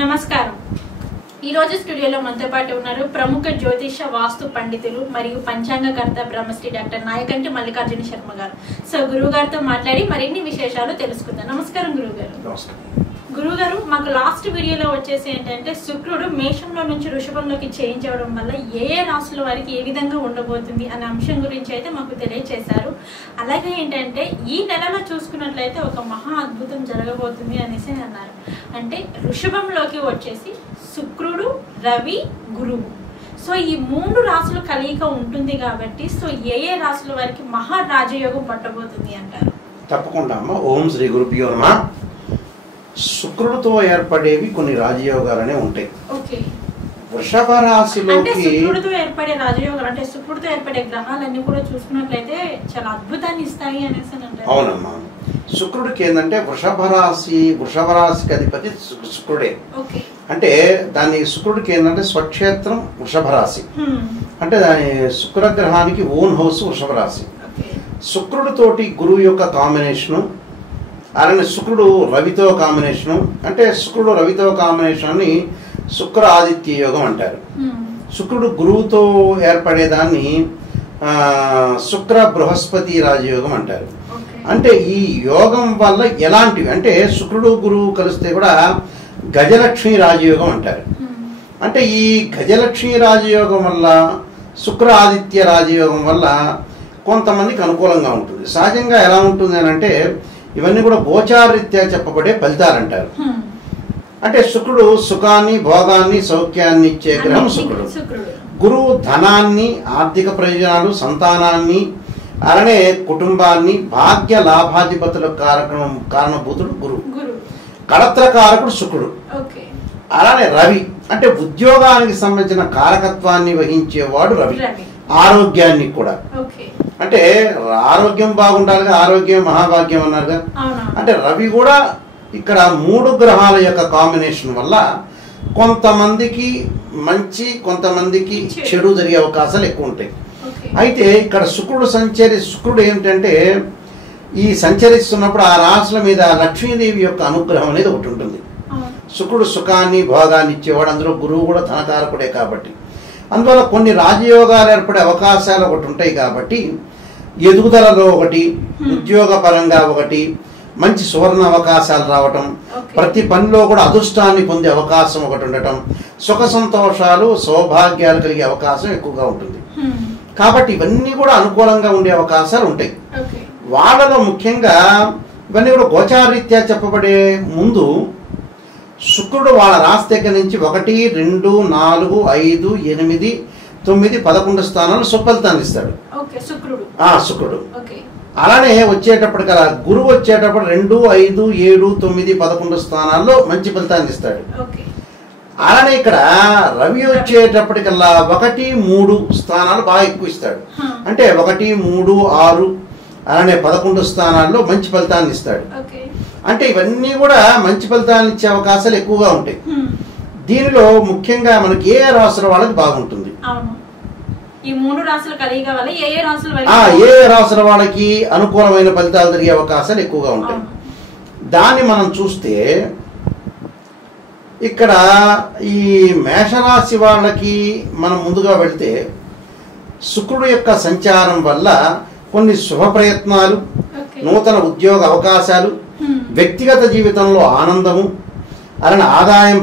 నమస్కారం. ఈ రోజు స్టూడియోలో మనతో పాటు ఉన్నారు ప్రముఖ జ్యోతిష వాస్తు పండితులు మరియు పంచాంగకర్త బ్రహ్మశ్రీ డాక్టర్ నాయకంటి మల్లికార్జున శర్మ గారు. సో గురువు గారితో మాట్లాడి మరిన్ని విశేషాలు తెలుసుకుందాం. నమస్కారం గురువు గారు. గురుగారు, మాకు లాస్ట్ వీడియోలో వచ్చేసి ఏంటంటే శుక్రుడు మేషంలో నుంచి వృషభంలోకి చేంజ్ అవ్వడం వల్ల ఏ ఏ రాశుల వారికి ఏ విధంగా ఉండబోతుంది అనే అంశం గురించి అయితే మాకు తెలియజేశారు. అలాగే ఏంటంటే ఈ నెలలో చూసుకున్నట్లయితే ఒక మహా అద్భుతం జరగబోతుంది అనేసి అన్నారు. అంటే వృషభంలోకి వచ్చేసి శుక్రుడు, రవి, గురువు. సో ఈ మూడు రాశులు కలయిక ఉంటుంది కాబట్టి సో ఏ ఏ రాశుల వారికి మహా రాజయోగం పట్టబోతుంది అంటారు? తప్పకుండా అమ్మ. ఓం శ్రీ గురుభ్యో నమః. శుక్రుడితో ఏర్పడేవి కొన్ని రాజయోగాలనే ఉంటాయి. వృషభ రాశిలోకి శుక్రుడితో ఏర్పడే రాజయోగాలు అంటే శుక్రుడితో ఏర్పడే గ్రహాలన్నీ కూడా చూసుకున్నట్లయితే చాలా అద్భుతాన్ని ఇస్తాయి అనేసి అంటారు. అవునమ్మా. శుక్రుడికి ఏంటంటే వృషభ రాశికి అధిపతి శుక్రుడే. అంటే దాని శుక్రుడికి ఏంటంటే స్వక్షేత్రం వృషభ రాశి. అంటే దాని శుక్రగ్రహానికి ఓన్ హౌస్ వృషభ రాశి. శుక్రుడితోటి గురువు యొక్క కాంబినేషను, అలానే శుక్రుడు రవితో కాంబినేషను, అంటే శుక్రుడు రవితో కాంబినేషన్ని శుక్ర ఆదిత్య యోగం అంటారు. శుక్రుడు గురువుతో ఏర్పడేదాన్ని శుక్ర బృహస్పతి రాజయోగం అంటారు. అంటే ఈ యోగం వల్ల ఎలాంటివి అంటే శుక్రుడు గురువు కలిస్తే కూడా గజలక్ష్మి రాజయోగం అంటారు. అంటే ఈ గజలక్ష్మి రాజయోగం వల్ల శుక్ర ఆదిత్య రాజయోగం వల్ల కొంతమందికి అనుకూలంగా ఉంటుంది. సహజంగా ఎలా ఉంటుంది అని అంటే ఇవన్నీ కూడా గోచారరీత్యా చెప్పబడే ఫలితాలంటారు. అంటే శుక్రుడు సుఖాన్ని, భోగాన్ని, సౌఖ్యాన్ని ఇచ్చే గ్రహం శుక్రుడు. గురువు ధనాన్ని, ఆర్థిక ప్రయోజనాలు, సంతానాన్ని, అలానే కుటుంబాన్ని, భాగ్య లాభాధిపతుల కారణభూతుడు గురువు. కళత్రకారకుడు శుక్రుడు. అలానే రవి అంటే ఉద్యోగానికి సంబంధించిన కారకత్వాన్ని వహించేవాడు రవి. ఆరోగ్యాన్ని కూడా, అంటే ఆరోగ్యం బాగుండాలిగా, ఆరోగ్యం మహాభాగ్యం అన్నారుగా. అంటే రవి కూడా ఇక్కడ మూడు గ్రహాల యొక్క కాంబినేషన్ వల్ల కొంతమందికి మంచి, కొంతమందికి చెడు జరిగే అవకాశాలు ఎక్కువ ఉంటాయి. అయితే ఇక్కడ శుక్రుడు ఏమిటంటే ఈ సంచరిస్తున్నప్పుడు ఆ రాశుల మీద లక్ష్మీదేవి యొక్క అనుగ్రహం అనేది ఒకటి ఉంటుంది. శుక్రుడు సుఖాన్ని, భోగాన్ని ఇచ్చేవాడు. అందులో గురువు కూడా ధనకారకుడే కాబట్టి అందువల్ల కొన్ని రాజయోగాలు ఏర్పడే అవకాశాలు ఒకటి ఉంటాయి. కాబట్టి ఎదుగుదలలో ఒకటి, ఉద్యోగ పరంగా ఒకటి, మంచి సువర్ణ అవకాశాలు రావటం, ప్రతి పనిలో కూడా అదృష్టాన్ని పొందే అవకాశం ఒకటి ఉండటం, సుఖ సంతోషాలు, సౌభాగ్యాలు కలిగే అవకాశం ఎక్కువగా ఉంటుంది. కాబట్టి ఇవన్నీ కూడా అనుకూలంగా ఉండే అవకాశాలు ఉంటాయి. వాళ్ళలో ముఖ్యంగా ఇవన్నీ కూడా గోచారరీత్యా చెప్పబడే ముందు శుక్రుడు వాళ్ళ రాశి దగ్గర నుంచి 1, 2, 4, 5, 8, 9, 11 స్థానాలు సుఫలితాన్ని ఇస్తాడు శుక్రుడు. అలానే వచ్చేటప్పటికల్లా గురువు వచ్చేటప్పుడు 2, 5, 7, 9, 11 స్థానాల్లో మంచి ఫలితాన్ని ఇస్తాడు. అలానే ఇక్కడ రవి వచ్చేటప్పటికల్లా 1, 3 స్థానాలు బాగా ఎక్కువ ఇస్తాడు. అంటే 1, 3, 6 అలానే 11 స్థానాల్లో మంచి ఫలితాన్ని ఇస్తాడు. అంటే ఇవన్నీ కూడా మంచి ఫలితాలను ఇచ్చే అవకాశాలు ఎక్కువగా ఉంటాయి. దీనిలో ముఖ్యంగా మనకి ఏ రాశుల వాళ్ళకి బాగుంటుంది, ఏ రాశుల వాళ్ళకి అనుకూలమైన ఫలితాలు జరిగే అవకాశాలు ఎక్కువగా ఉంటాయి. దాన్ని మనం చూస్తే ఇక్కడ ఈ మేషరాశి వాళ్ళకి మనం ముందుగా వెళితే శుక్రుడు యొక్క సంచారం వల్ల కొన్ని శుభ ప్రయత్నాలు, నూతన ఉద్యోగ అవకాశాలు, వ్యక్తిగత జీవితంలో ఆనందము, అలానే ఆదాయం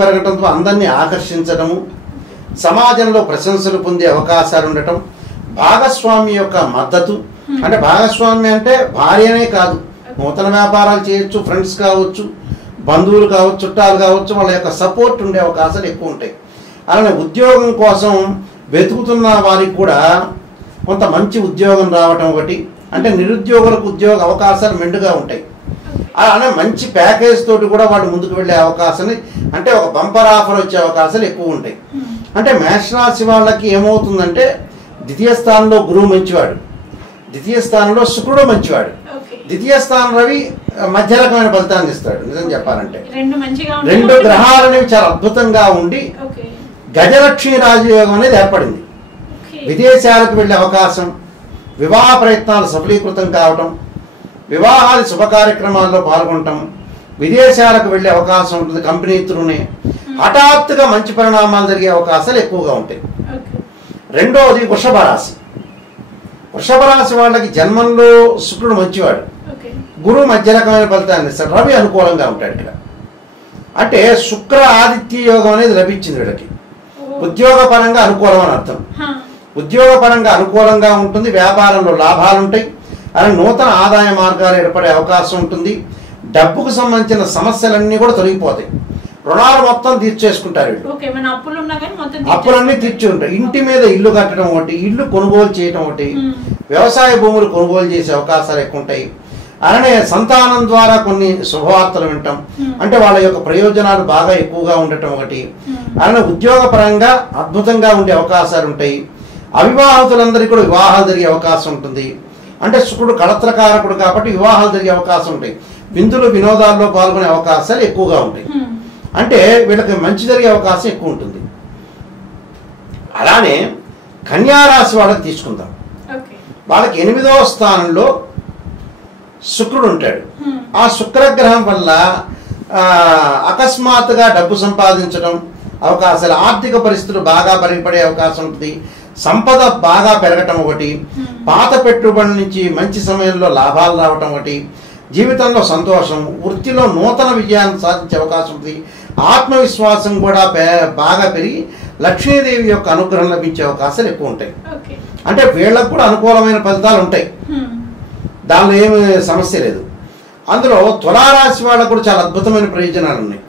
పెరగటంతో అందరినీ ఆకర్షించడము, సమాజంలో ప్రశంసలు పొందే అవకాశాలు ఉండటం, భాగస్వామి యొక్క మద్దతు, అంటే భాగస్వామి అంటే భార్యనే కాదు, నూతన వ్యాపారాలు చేయొచ్చు, ఫ్రెండ్స్ కావచ్చు, బంధువులు కావచ్చు, చుట్టాలు కావచ్చు, వాళ్ళ యొక్క సపోర్ట్ ఉండే అవకాశాలు ఎక్కువ ఉంటాయి. అలానే ఉద్యోగం కోసం వెతుకుతున్న వారికి కూడా కొంత మంచి ఉద్యోగం రావటం ఒకటి, అంటే నిరుద్యోగులకు ఉద్యోగ అవకాశాలు మెండుగా ఉంటాయి. అలానే మంచి ప్యాకేజ్ తోటి కూడా వాళ్ళు ముందుకు వెళ్ళే అవకాశం, అంటే ఒక బంపర్ ఆఫర్ వచ్చే అవకాశాలు ఎక్కువ ఉంటాయి. అంటే మేషరాశి వాళ్ళకి ఏమవుతుందంటే ద్వితీయ స్థానంలో గురువు మంచివాడు, ద్వితీయ స్థానంలో శుక్రుడు మంచివాడు, ద్వితీయ స్థానం రవి మధ్య రకమైన ఫలితాన్ని ఇస్తాడు. నిజం చెప్పాలంటే రెండు గ్రహాలనేవి చాలా అద్భుతంగా ఉండి గజలక్ష్మి రాజయోగం అనేది ఏర్పడింది. విదేశాలకు వెళ్ళే అవకాశం, వివాహ ప్రయత్నాలు సఫలీకృతం కావటం, వివాహాది శుభ కార్యక్రమాల్లో పాల్గొనటం, విదేశాలకు వెళ్ళే అవకాశం ఉంటుంది కంపెనీ త్రూనే. హఠాత్తుగా మంచి పరిణామాలు జరిగే అవకాశాలు ఎక్కువగా ఉంటాయి. రెండవది వృషభ రాశి. వృషభ రాశి వాళ్ళకి జన్మంలో శుక్రుడు మంచివాడు, గురువు మధ్య రకమైన ఫలితాన్ని ఇస్తాడు, రవి అనుకూలంగా ఉంటాడు ఇక్కడ. అంటే శుక్ర ఆదిత్య యోగం అనేది లభించింది వీళ్ళకి. ఉద్యోగపరంగా అనుకూలం అని అర్థం. ఉద్యోగపరంగా అనుకూలంగా ఉంటుంది, వ్యాపారంలో లాభాలు ఉంటాయి, అలాగే నూతన ఆదాయ మార్గాలు ఏర్పడే అవకాశం ఉంటుంది. డబ్బుకు సంబంధించిన సమస్యలన్నీ కూడా తొలగిపోతాయి. రుణాలు మొత్తం తీర్చేసుకుంటారు వీళ్ళు. అప్పులన్నీ తీర్చుకుంటారు. ఇంటి మీద ఇల్లు కట్టడం ఒకటి, ఇల్లు కొనుగోలు చేయడం ఒకటి, వ్యవసాయ భూములు కొనుగోలు చేసే అవకాశాలు ఎక్కువ ఉంటాయి. అలానే సంతానం ద్వారా కొన్ని శుభవార్తలు వింటాం, అంటే వాళ్ళ యొక్క ప్రయోజనాలు బాగా ఎక్కువగా ఉండటం ఒకటి. అలానే ఉద్యోగపరంగా అద్భుతంగా ఉండే అవకాశాలు ఉంటాయి. అవివాహితులందరికీ కూడా వివాహాలు జరిగే అవకాశం ఉంటుంది. అంటే శుక్రుడు కళత్రకారకుడు కాబట్టి వివాహాలు జరిగే అవకాశం ఉంటాయి. విందులు వినోదాల్లో పాల్గొనే అవకాశాలు ఎక్కువగా ఉంటాయి. అంటే వీళ్ళకి మంచి జరిగే అవకాశం ఎక్కువ ఉంటుంది. అలానే కన్యారాశి వాళ్ళకి తీసుకుందాం. వాళ్ళకి 8వ స్థానంలో శుక్రుడు ఉంటాడు. ఆ శుక్రగ్రహం వల్ల అకస్మాత్తుగా డబ్బు సంపాదించడం అవకాశాలు, ఆర్థిక పరిస్థితులు బాగా మెరుగుపడే అవకాశం ఉంటుంది. సంపద బాగా పెరగటం ఒకటి, పాత పెట్టుబడి నుంచి మంచి సమయంలో లాభాలు రావటం ఒకటి, జీవితంలో సంతోషం, వృత్తిలో నూతన విజయాన్ని సాధించే అవకాశం ఉంటుంది. ఆత్మవిశ్వాసం కూడా బాగా పెరిగి లక్ష్మీదేవి యొక్క అనుగ్రహం లభించే అవకాశాలు ఎక్కువ ఉంటాయి. అంటే వీళ్ళకు కూడా అనుకూలమైన ఫలితాలు ఉంటాయి, దానిలో ఏమి సమస్య లేదు. అందులో తులారాశి వాళ్ళకు కూడా చాలా అద్భుతమైన ప్రయోజనాలు ఉన్నాయి.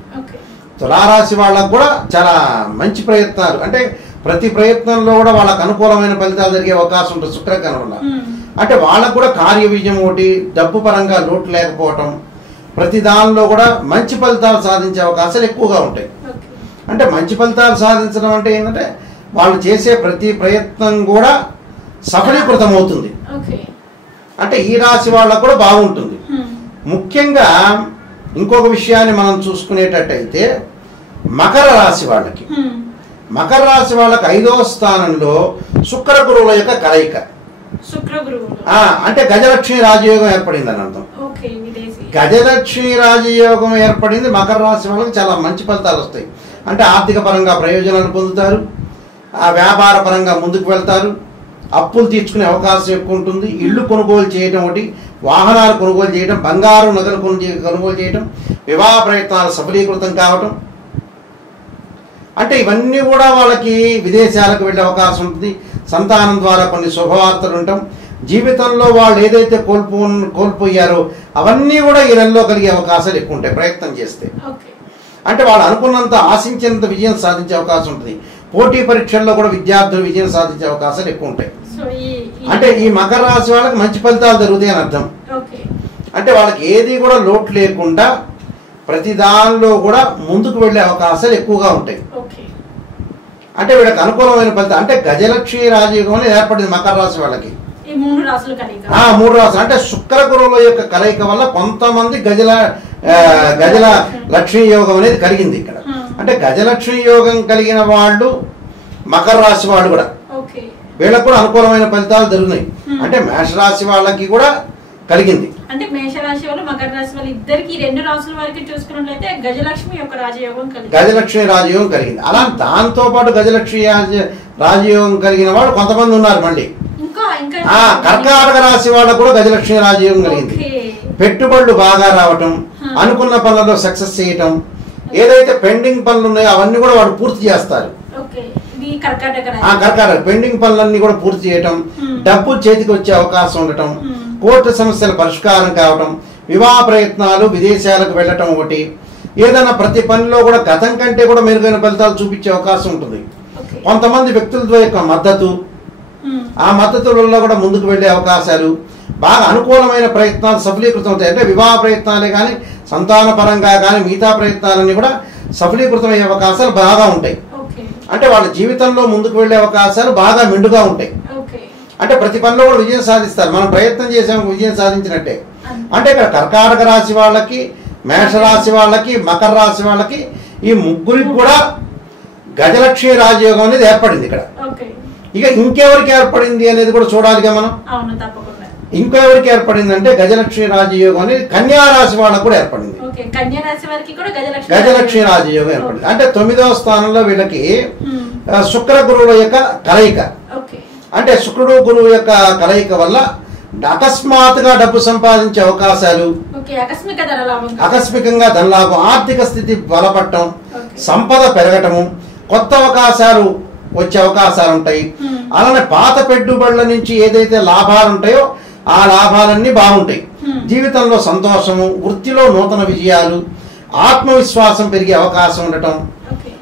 తులారాశి వాళ్ళకు కూడా చాలా మంచి ప్రయత్నాలు, అంటే ప్రతి ప్రయత్నంలో కూడా వాళ్ళకు అనుకూలమైన ఫలితాలు జరిగే అవకాశం ఉంటుంది శుక్రగ్రహం వల్ల. అంటే వాళ్ళకు కూడా కార్య విజయం ఒకటి, డబ్బు పరంగా లోటు లేకపోవటం, ప్రతి దానిలో కూడా మంచి ఫలితాలు సాధించే అవకాశాలు ఎక్కువగా ఉంటాయి. అంటే మంచి ఫలితాలు సాధించడం అంటే ఏంటంటే వాళ్ళు చేసే ప్రతి ప్రయత్నం కూడా సఫలీకృతం అవుతుంది. అంటే ఈ రాశి వాళ్ళకు కూడా బాగుంటుంది. ముఖ్యంగా ఇంకొక విషయాన్ని మనం చూసుకునేటట్టయితే మకర రాశి వాళ్ళకి, మకర రాశి వాళ్ళకి 5వ స్థానంలో శుక్ర గురువుల యొక్క కలయిక. అంటే గజలక్ష్మి రాజయోగం ఏర్పడింది అని అర్థం. గజలక్ష్మి రాజయోగం ఏర్పడింది మకర రాశి వాళ్ళకి చాలా మంచి ఫలితాలు వస్తాయి. అంటే ఆర్థిక పరంగా ప్రయోజనాలు పొందుతారు, ఆ వ్యాపార పరంగా ముందుకు వెళ్తారు, అప్పులు తీర్చుకునే అవకాశం ఎక్కువ ఉంటుంది, ఇల్లు కొనుగోలు చేయడం ఒకటి, వాహనాలు కొనుగోలు చేయడం, బంగారు నగలు కొనుగోలు చేయడం, వివాహ ప్రయత్నాలు సఫలీకృతం కావటం. అంటే ఇవన్నీ కూడా వాళ్ళకి విదేశాలకు వెళ్ళే అవకాశం ఉంటుంది. సంతానం ద్వారా కొన్ని శుభవార్తలు ఉంటాం. జీవితంలో వాళ్ళు ఏదైతే కోల్పోయారో అవన్నీ కూడా ఈ నెలలో కలిగే అవకాశాలు ఎక్కువ ఉంటాయి ప్రయత్నం చేస్తే. అంటే వాళ్ళు అనుకున్నంత ఆశించినంత విజయం సాధించే అవకాశం ఉంటుంది. పోటీ పరీక్షల్లో కూడా విద్యార్థులు విజయం సాధించే అవకాశాలు ఎక్కువ ఉంటాయి. అంటే ఈ మకర రాశి వాళ్ళకి మంచి ఫలితాలు జరుగుతాయి అని అర్థం. అంటే వాళ్ళకి ఏది కూడా లోటు లేకుండా ప్రతి దానిలో కూడా ముందుకు వెళ్ళే అవకాశాలు ఎక్కువగా ఉంటాయి. అంటే వీళ్ళకి అనుకూలమైన ఫలితం, అంటే గజలక్ష్మి రాజయోగం ఏర్పడింది మకర రాశి వాళ్ళకి. 3 రాశులు అంటే శుక్ర గురువుల యొక్క కలయిక వల్ల కొంతమంది గజల లక్ష్మీ యోగం అనేది కలిగింది ఇక్కడ. అంటే గజలక్ష్మి యోగం కలిగిన వాళ్ళు మకర రాశి వాళ్ళు కూడా, వీళ్ళకు కూడా అనుకూలమైన ఫలితాలు జరుగుతున్నాయి. అంటే మేషరాశి వాళ్ళకి కూడా కలిగింది. అంటే మేషరాశి వాళ్ళు మకర రాశి వాళ్ళు ఇద్దరికి 2 రాశుల వరకు చూసుకున్నట్లయితే గజలక్ష్మి యొక్క రాజయోగం కలిగింది. గజలక్ష్మి రాజయోగం కలిగింది. అలా దాంతో పాటు గజలక్ష్మి రాజయోగం కలిగిన వాళ్ళు కొంతమంది ఉన్నారు. మళ్ళీ కర్కాటక రాశి వాళ్ళకు కూడా గజలక్ష్మి రాజయోగం కలిగింది. పెట్టుబడులు బాగా రావటం, అనుకున్న పనులలో సక్సెస్ చేయటం, ఏదైతే పెండింగ్ పనులు ఉన్నాయో అవన్నీ కూడా వాళ్ళు పూర్తి చేస్తారు. కర్కాటక పెండింగ్ పనులన్నీ కూడా పూర్తి చేయటం, డబ్బు చేతికి వచ్చే అవకాశం ఉండటం, కోర్టు సమస్యల పరిష్కారం కావటం, వివాహ ప్రయత్నాలు, విదేశాలకు వెళ్ళటం ఒకటి, ఏదైనా ప్రతి పనిలో కూడా గతం కంటే కూడా మెరుగైన ఫలితాలు చూపించే అవకాశం ఉంటుంది. కొంతమంది వ్యక్తుల యొక్క మద్దతు, ఆ మద్దతులలో కూడా ముందుకు వెళ్ళే అవకాశాలు, బాగా అనుకూలమైన ప్రయత్నాలు సఫలీకృతం అవుతాయి. అంటే వివాహ ప్రయత్నాలే కానీ, సంతాన పరంగా కానీ మిగతా ప్రయత్నాలన్నీ కూడా సఫలీకృతమయ్యే అవకాశాలు బాగా ఉంటాయి. అంటే వాళ్ళ జీవితంలో ముందుకు వెళ్ళే అవకాశాలు బాగా మెండుగా ఉంటాయి. అంటే ప్రతి పనిలో కూడా విజయం సాధిస్తారు. మనం ప్రయత్నం చేసాము, విజయం సాధించినట్టే. అంటే ఇక్కడ కర్కాటక రాశి వాళ్ళకి, మేషరాశి వాళ్ళకి, మకర రాశి వాళ్ళకి ఈ ముగ్గురికి కూడా గజలక్ష్మి రాజయోగం అనేది ఏర్పడింది ఇక్కడ. ఇక ఇంకెవరికి ఏర్పడింది అనేది కూడా చూడాలిగా మనం. ఇంకో ఎవరికి ఏర్పడిందంటే గజలక్ష్మి రాజయోగం అనేది కన్యా రాశి వాళ్ళకు కూడా ఏర్పడింది. గజలక్ష్మి రాజయోగం ఏర్పడింది. అంటే 9వ స్థానంలో వీళ్ళకి శుక్ర గురువుల యొక్క కలయిక. అంటే శుక్రుడు గురువు యొక్క కలయిక వల్ల అకస్మాత్తుగా డబ్బు సంపాదించే అవకాశాలు, ఆకస్మికంగా ధనలాభం, ఆర్థిక స్థితి బలపడటం, సంపద పెరగటము, కొత్త అవకాశాలు వచ్చే అవకాశాలు ఉంటాయి. అలానే పాత పెట్టుబడుల నుంచి ఏదైతే లాభాలు ఉంటాయో ఆ లాభాలన్నీ బాగుంటాయి. జీవితంలో సంతోషము, వృత్తిలో నూతన విజయాలు, ఆత్మవిశ్వాసం పెరిగే అవకాశం ఉండటం,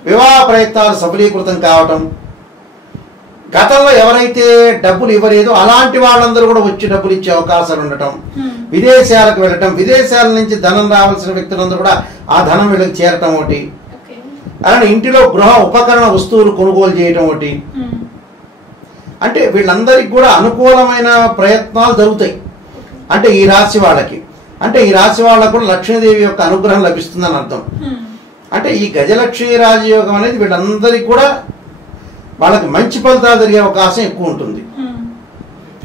వివాహ ప్రయత్నాలు సఫలీకృతం కావటం, గతంలో ఎవరైతే డబ్బులు ఇవ్వలేదో అలాంటి వాళ్ళందరూ కూడా వచ్చి డబ్బులు ఇచ్చే అవకాశాలు ఉండటం, విదేశాలకు వెళ్ళటం, విదేశాల నుంచి ధనం రావాల్సిన వ్యక్తులందరూ కూడా ఆ ధనం వీళ్ళకి చేరటం ఒకటి. అలానే ఇంటిలో గృహ ఉపకరణ వస్తువులు కొనుగోలు చేయటం ఒకటి. అంటే వీళ్ళందరికీ కూడా అనుకూలమైన ప్రయత్నాలు జరుగుతాయి. అంటే ఈ రాశి వాళ్ళకి, అంటే ఈ రాశి వాళ్ళకు కూడా లక్ష్మీదేవి యొక్క అనుగ్రహం లభిస్తుందని అర్థం. అంటే ఈ గజలక్ష్మీ రాజయోగం అనేది వీళ్ళందరికీ కూడా వాళ్ళకి మంచి ఫలితాలు జరిగే అవకాశం ఎక్కువ ఉంటుంది.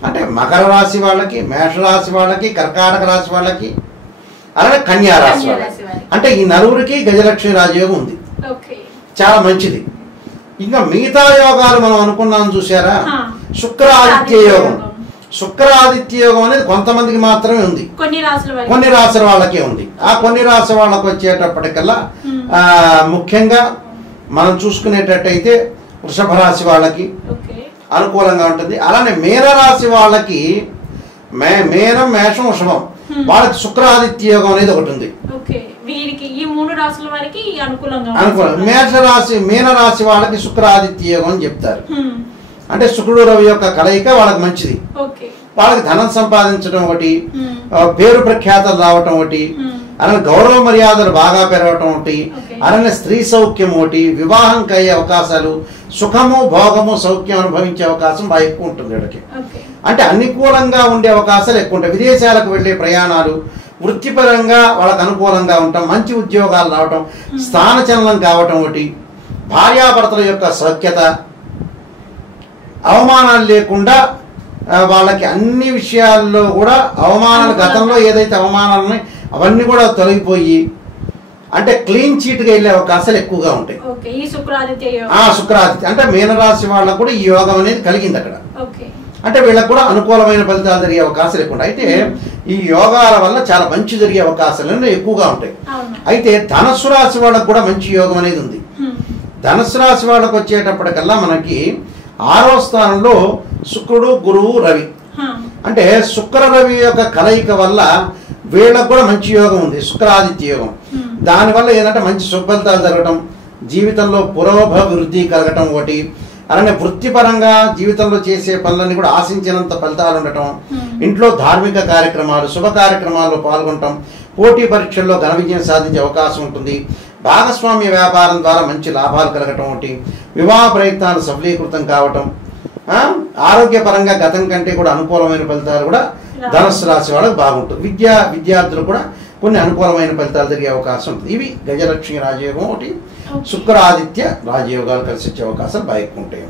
అంటే మకర రాశి వాళ్ళకి, మేషరాశి వాళ్ళకి, కర్కాటక రాశి వాళ్ళకి, అలానే కన్యా రాశి వాళ్ళకి, అంటే ఈ నలుగురికి గజలక్ష్మీ రాజయోగం ఉంది. చాలా మంచిది. ఇంకా మిగతా యోగాలు మనం అనుకున్నాం చూసారా, శుక్ర ఆదిత్య యోగం. శుక్ర ఆదిత్య యోగం అనేది కొంతమందికి మాత్రమే ఉంది, కొన్ని రాశుల వాళ్ళకే ఉంది. ఆ కొన్ని రాశి వాళ్ళకి వచ్చేటప్పటికల్లా ముఖ్యంగా మనం చూసుకునేటట్టయితే వృషభ రాశి వాళ్ళకి అనుకూలంగా ఉంటుంది. అలానే మీనరాశి వాళ్ళకి మేనం, మేషం, వృషభం వాళ్ళకి శుక్ర ఆదిత్య యోగం అనేది ఒకటి ఉంది. మీనరాశి వాళ్ళకి శుక్ర ఆదిత్య యోగం అని చెప్తారు. అంటే శుక్రుడు రవి యొక్క కలయిక వాళ్ళకి మంచిది. వాళ్ళకి ధనం సంపాదించడం ఒకటి, పేరు ప్రఖ్యాతలు రావటం ఒకటి, అలానే గౌరవ మర్యాదలు బాగా పెరగటం ఒకటి, అలానే స్త్రీ సౌఖ్యం ఒకటి, వివాహం అయ్యే అవకాశాలు, సుఖము, భోగము, సౌఖ్యం అనుభవించే అవకాశం బాగా ఎక్కువ ఉంటుంది వీళ్ళకి. అంటే అనుకూలంగా ఉండే అవకాశాలు ఎక్కువ ఉంటాయి. విదేశాలకు వెళ్లే ప్రయాణాలు, వృత్తిపరంగా వాళ్ళకు అనుకూలంగా ఉండటం, మంచి ఉద్యోగాలు రావటం, స్థానచలనం కావటం ఒకటి, భార్యాభర్తల యొక్క సౌఖ్యత, అవమానాలు లేకుండా వాళ్ళకి అన్ని విషయాల్లో కూడా అవమానాలు, గతంలో ఏదైతే అవమానాలు ఉన్నాయో అవన్నీ కూడా తొలగిపోయి అంటే క్లీన్ చీట్ గా వెళ్ళే అవకాశాలు ఎక్కువగా ఉంటాయి. శుక్రాదిత్య అంటే మీనరాశి వాళ్ళకు కూడా ఈ యోగం అనేది కలిగింది అక్కడ. అంటే వీళ్ళకు కూడా అనుకూలమైన ఫలితాలు జరిగే అవకాశాలు ఎక్కువ ఉంటాయి. అయితే ఈ యోగాల వల్ల చాలా మంచి జరిగే అవకాశాలు ఎక్కువగా ఉంటాయి. అయితే ధనుస్సు రాశి వాళ్ళకు కూడా మంచి యోగం అనేది ఉంది. ధనుస్సు రాశి వాళ్ళకు వచ్చేటప్పటికల్లా మనకి 6వ స్థానంలో శుక్రుడు, గురువు, రవి. అంటే శుక్ర రవి యొక్క కలయిక వల్ల వీళ్ళకు కూడా మంచి యోగం ఉంది, శుక్రాదిత్య యోగం. దానివల్ల ఏంటంటే మంచి సుఫలితాలు జరగటం, జీవితంలో పురోభివృద్ధి కలగటం ఒకటి, అలానే వృత్తిపరంగా జీవితంలో చేసే పనులన్నీ కూడా ఆశించినంత ఫలితాలు ఉండటం, ఇంట్లో ధార్మిక కార్యక్రమాలు, శుభ కార్యక్రమాల్లో పాల్గొనటం, పోటీ పరీక్షల్లో ఘన విజయం సాధించే అవకాశం ఉంటుంది, భాగస్వామ్య వ్యాపారం ద్వారా మంచి లాభాలు కలగటం ఒకటి, వివాహ ప్రయత్నాలు సఫలీకృతం కావటం, ఆరోగ్యపరంగా గతం కంటే కూడా అనుకూలమైన ఫలితాలు కూడా ధనుస్సు రాశి వాళ్ళకి బాగుంటుంది. విద్యార్థులు కూడా కొన్ని అనుకూలమైన ఫలితాలు జరిగే అవకాశం ఉంటుంది. ఇవి గజలక్ష్మి రాజయోగం ఒకటి, శుక్ర ఆదిత్య రాజయోగాలు కలిసి వచ్చే అవకాశాలు బాగా ఎక్కువ ఉంటాయి.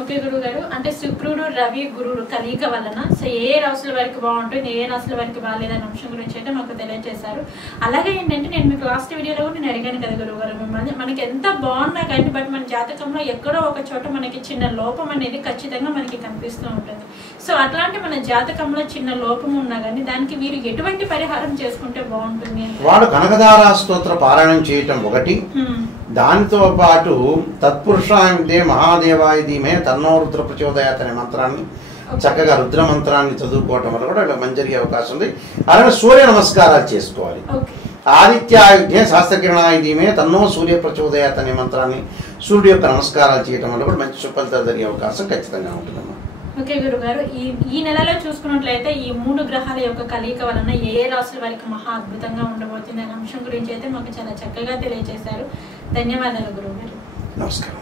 ఓకే గురువు గారు, అంటే శుక్రుడు, రవి, గురుడు కలయిక వలన సో ఏ రాశుల వారికి బాగుంటుంది, ఏ రాశుల వారికి బాగాలేదనే అంశం గురించి అయితే మాకు తెలియజేశారు. అలాగే ఏంటంటే నేను మీకు లాస్ట్ వీడియోలో కూడా నేను అడిగాను కదా గురువు గారు, మిమ్మల్ని మనకి ఎంత బాగున్నా కానీ బట్ మన జాతకంలో ఎక్కడో ఒక చోట మనకి చిన్న లోపం అనేది ఖచ్చితంగా మనకి కనిపిస్తూ ఉంటుంది. సో అట్లాంటి మన జాతకంలో చిన్న లోపం ఉన్నా కానీ దానికి వీరు ఎటువంటి పరిహారం చేసుకుంటే బాగుంటుంది? వాడు కనకదారా స్తోత్ర పారాయణం చేయటం ఒకటి, దానితో పాటు తత్పురుషాయ మహాదేవాయ ధీమే తన్నో రుద్ర ప్రచోదయాత్ అనే మంత్రాన్ని చక్కగా రుద్ర మంత్రాన్ని చదువుకోవటం వల్ల కూడా ఇలా మంచి జరిగే అవకాశం ఉంది. అలాగే సూర్య నమస్కారాలు చేసుకోవాలి. ఆదిత్యాయుధ్యే శాస్త్రకిరణాయ ధీమే తన్నో సూర్య ప్రచోదయాత్ అనే మంత్రాన్ని, సూర్యుడు యొక్క నమస్కారాలు చేయటం వల్ల కూడా మంచి సుఫలితాలు జరిగే అవకాశం ఖచ్చితంగా ఉంటుందమ్మా. ఓకే గురుగారు, ఈ నెలలో చూసుకున్నట్లయితే ఈ 3 గ్రహాల యొక్క కలయిక వలన ఏ రాశుల వారికి మహా అద్భుతంగా ఉండబోతుంది అనే అంశం గురించి అయితే మాకు చాలా చక్కగా తెలియజేశారు. ధన్యవాదాలు గురువు గారు. నమస్కారం.